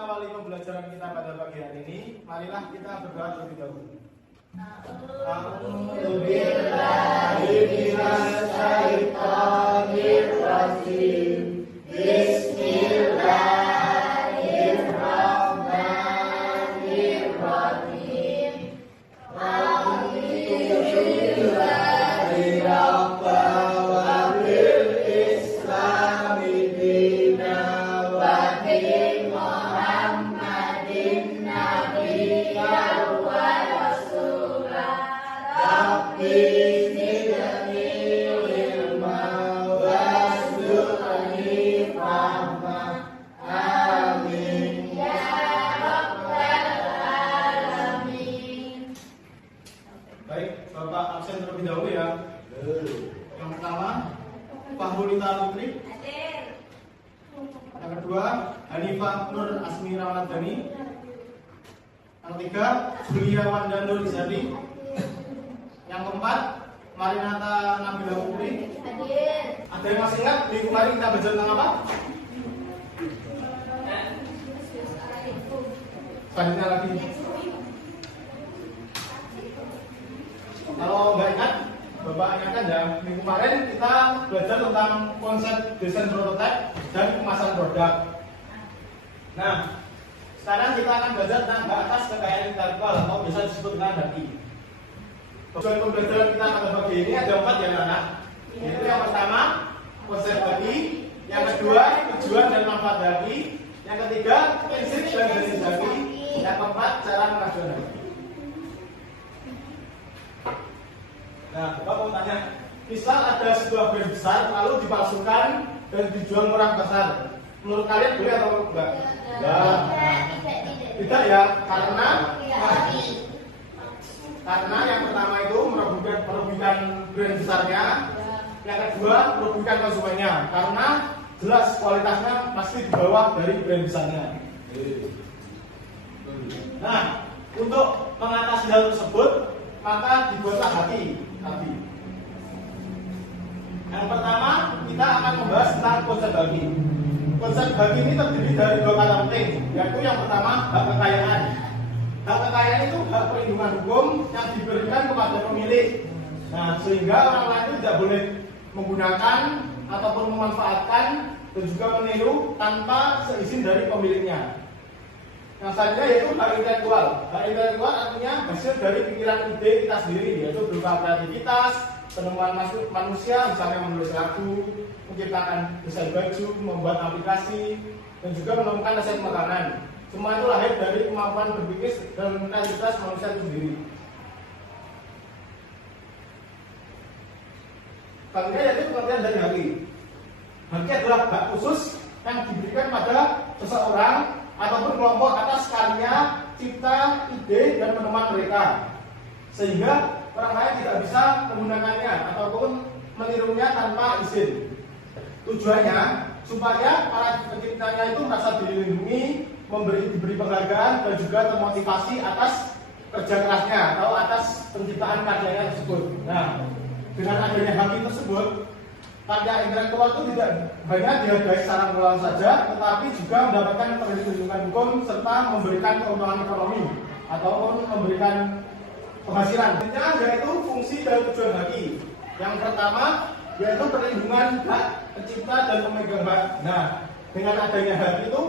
mengawali pembelajaran kita pada pagi hari ini, marilah kita berdoa terlebih dahulu. Baik, Bapak absen terlebih dahulu ya. Yang pertama, Fahrulita Putri. Yang kedua, Hanifah Nur Asmi Ramadhani. Yang ketiga, Julia Wanda Nur Izadi. Yang keempat, Marinata Nabila Putri. Ada yang masih ingat minggu kemarin kita belajar tentang apa? Selanjutnya lagi. Kalau nggak ingat, Bapak ingatkan ya, minggu kemarin kita belajar tentang konsep desain prototipe dan kemasan produk. Nah, sekarang kita akan belajar tentang hak atas kekayaan intelektual atau biasa disebut dengan HAKI. Tujuan pembelajaran kita pada pagi ini ada 4 ya anak. Yaitu yang pertama, konsep HAKI. Yang kedua, tujuan dan manfaat HAKI. Yang ketiga, prinsip dan jenis HAKI. Yang keempat, cara mengajukan HAKI. Nah, Bapak mau tanya, misal ada sebuah brand besar lalu dipalsukan dan dijual murah besar, menurut kalian boleh atau enggak? Tidak ya, karena yang pertama itu merugikan brand besarnya, yang kedua merugikan konsumennya, karena jelas kualitasnya pasti di bawah dari brand besarnya. Nah, untuk mengatasi hal tersebut, maka dibuatlah HAKI. Yang pertama, kita akan membahas tentang konsep HAKI. Konsep HAKI ini terdiri dari 2 kata penting, yaitu yang pertama, hak kekayaan. Hak kekayaan itu hak perlindungan hukum yang diberikan kepada pemilik. Nah, sehingga orang lain itu tidak boleh menggunakan ataupun memanfaatkan dan juga meniru tanpa seizin dari pemiliknya. Yang selanjutnya yaitu hak intelektual. Hak intelektual artinya hasil dari pikiran ide kita sendiri, yaitu berupa kreativitas, penemuan manusia, misalnya menulis lagu, menciptakan desain baju, membuat aplikasi, dan juga menemukan resep makanan. Semua itu lahir dari kemampuan berpikir dan kreativitas manusia itu sendiri. Selanjutnya yaitu pengertian dari HAKI. HAKI adalah hak khusus yang diberikan pada seseorang ataupun kelompok atas karya, cipta, ide, dan penemuan mereka, sehingga orang lain tidak bisa menggunakannya ataupun menirunya tanpa izin. Tujuannya supaya para penciptanya itu merasa dilindungi, diberi penghargaan, dan juga termotivasi atas kerja kerasnya atau atas penciptaan karyanya tersebut. Nah, dengan adanya HAKI tersebut, karya intelektual itu tidak hanya dihargai secara moral saja, tetapi juga mendapatkan perlindungan hukum serta memberikan keuntungan ekonomi ataupun memberikan penghasilan. Intinya yaitu fungsi dan tujuan HAKI. Yang pertama yaitu perlindungan hak pencipta dan pemegang hak. Nah, dengan adanya HAKI itu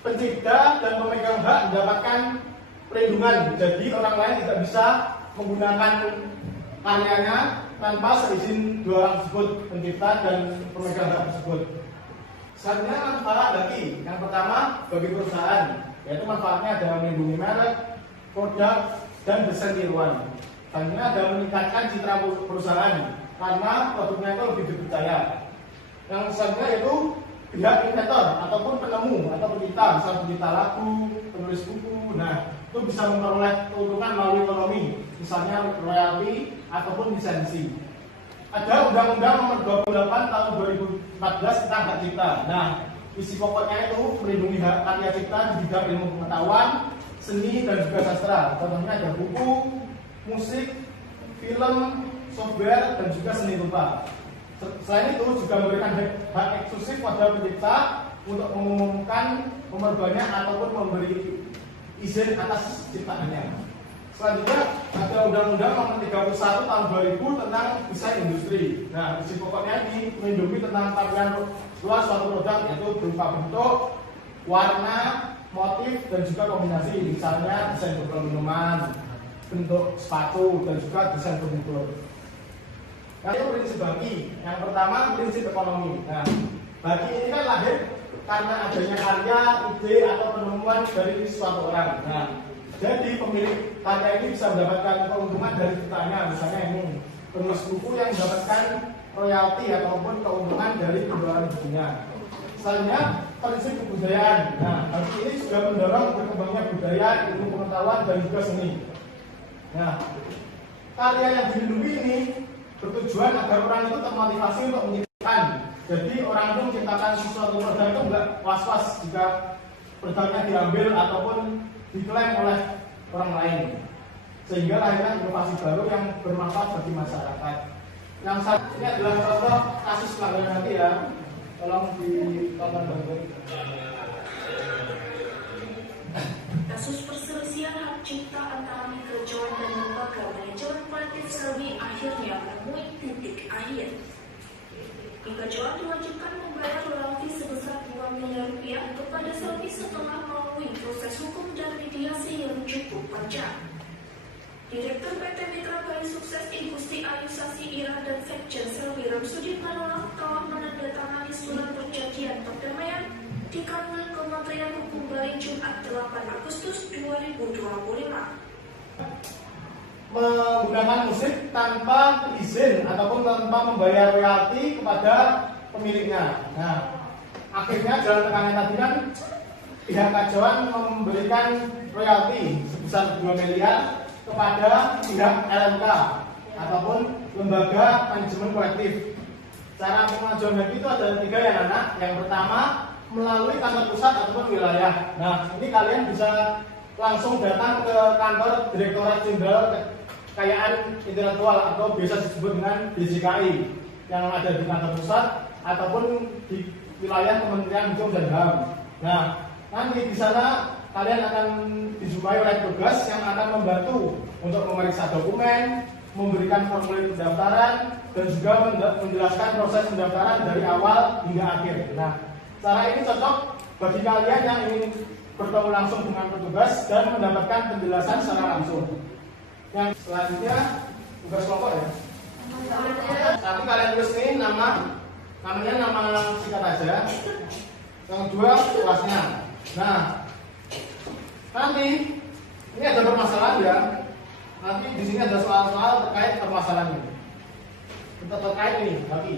pencipta dan pemegang hak mendapatkan perlindungan. Jadi orang lain tidak bisa menggunakan karyanya tanpa seizin dua orang tersebut, pencipta dan pemegang hak tersebut. Selanjutnya manfaat HAKI. Yang pertama bagi perusahaan, yaitu manfaatnya adalah melindungi merek, produk, dan desain tiruan. Selanjutnya adalah meningkatkan citra perusahaan karena produknya itu lebih dipercaya. Yang selanjutnya yaitu pihak inventor ataupun penemu atau pencipta, misalnya pencipta lagu, penulis buku. Nah, itu bisa memperoleh keuntungan melalui ekonomi, misalnya royalti ataupun lisensi. Ada Undang-Undang Nomor 28 Tahun 2014 tentang hak cipta. Nah, isi pokoknya itu melindungi hak karya cipta di bidang ilmu pengetahuan, seni, dan juga sastra. Contohnya ada buku, musik, film, software, dan juga seni rupa. Selain itu juga memberikan hak eksklusif pada pencipta untuk mengumumkan, memperbanyak ataupun memberi izin atas ciptaannya. Selanjutnya ada Undang-Undang Nomor 31 Tahun 2000 tentang desain industri. Nah, isi pokoknya ini melindungi tentang tampilan luar suatu produk, yaitu berupa bentuk, warna, motif, dan juga kombinasi. Misalnya desain botol minuman, bentuk sepatu, dan juga desain furnitur. Nah, itu prinsip bagi. Yang pertama prinsip ekonomi. Nah, bagi ini kan lahir karena adanya karya, ide, atau penemuan dari suatu orang. Nah, jadi pemilik karya ini bisa mendapatkan keuntungan dari ciptaannya. Misalnya ini penulis buku yang mendapatkan royalti ataupun keuntungan dari penjualan bukunya. Selanjutnya prinsip kebudayaan. Nah, hal ini juga mendorong berkembangnya budaya, ilmu pengetahuan, dan juga seni. Nah, karya yang dilindungi ini bertujuan agar orang itu termotivasi untuk menciptakan. Jadi orang itu menciptakan sesuatu produk itu enggak was-was jika produknya diambil ataupun diklaim oleh orang lain, sehingga lahirnya inovasi baru yang bermanfaat bagi masyarakat. Yang satu ini adalah contoh kasus pelanggaran nanti ya, tolong ditonton baik-baik. Kasus perselisihan hak cipta antara kerjaan dan lembaga manajemen kolektif Selvi akhirnya menemui titik akhir. Kerjaan diwajibkan membayar royalti sebesar 2 miliar rupiah kepada Selvi setelah melalui proses hukum dan mediasi yang cukup panjang. Direktur PT Mitra Bayi Sukses Igusti Ayusasi Ira dan Sekjen Selvi Ramsudi Manullah telah menandatangani surat perjanjian perdamaian di kantor Kementerian Hukum Bali Jumat 8 Agustus 2025. Menggunakan musik tanpa izin ataupun tanpa membayar royalti kepada pemiliknya. Nah, akhirnya jalan tengahnya tadi kan pihak kajauan memberikan royalti sebesar 2 miliar kepada pihak LMK ataupun lembaga manajemen kolektif. Cara pengajuan hak itu ada 3 ya anak. Yang pertama melalui kantor pusat ataupun wilayah. Nah, ini kalian bisa langsung datang ke kantor Direktorat Jenderal Kekayaan Intelektual atau biasa disebut dengan DJKI yang ada di kantor pusat ataupun di wilayah Kementerian Hukum dan HAM. Nah, nanti di sana kalian akan dijumpai oleh petugas yang akan membantu untuk memeriksa dokumen, memberikan formulir pendaftaran, dan juga menjelaskan proses pendaftaran dari awal hingga akhir. Nah, cara ini cocok bagi kalian yang ingin bertemu langsung dengan petugas dan mendapatkan penjelasan secara langsung. Yang selanjutnya tugas kelompok ya. Nanti kalian tulis ini namanya nama singkat aja. Yang kedua kelasnya. Nah, nanti ini ada permasalahan ya. Nanti di sini ada soal-soal terkait permasalahan ini. Kita terkait ini lagi.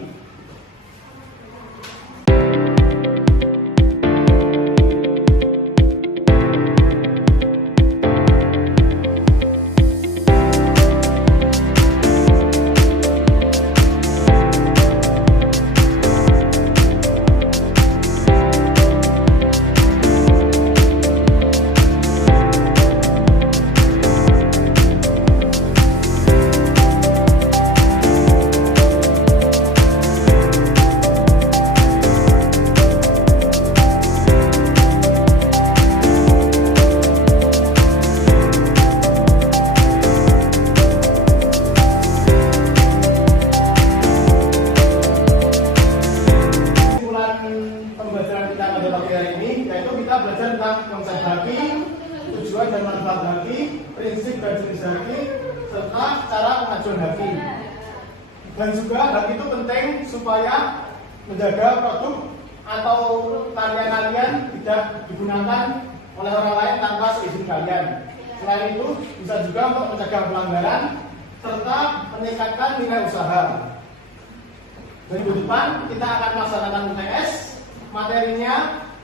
Belajar tentang konsep haki, tujuan dan manfaat haki, prinsip dan jenis haki, serta cara pengajuan haki. Dan juga haki itu penting supaya menjaga produk atau karya kalian tidak digunakan oleh orang lain tanpa seizin kalian. Selain itu bisa juga untuk mencegah pelanggaran serta meningkatkan nilai usaha. Dan minggu depan kita akan melaksanakan UTS, materinya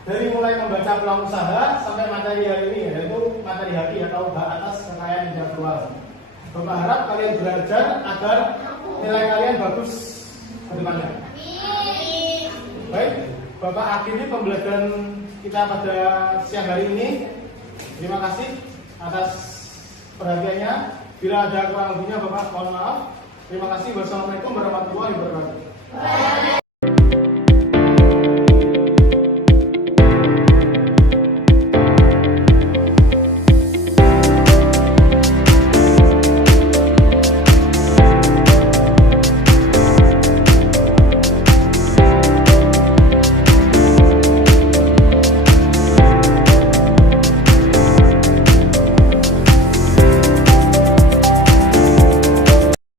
dari mulai membaca peluang usaha sampai materi hari ini, yaitu materi haki atau hak atas kekayaan intelektual. Bapak harap kalian belajar agar nilai kalian bagus ke depannya. Baik, Bapak akhiri pembelajaran kita pada siang hari ini. Terima kasih atas perhatiannya. Bila ada kurang lebihnya Bapak mohon maaf. Terima kasih. Wassalamualaikum warahmatullahi wabarakatuh.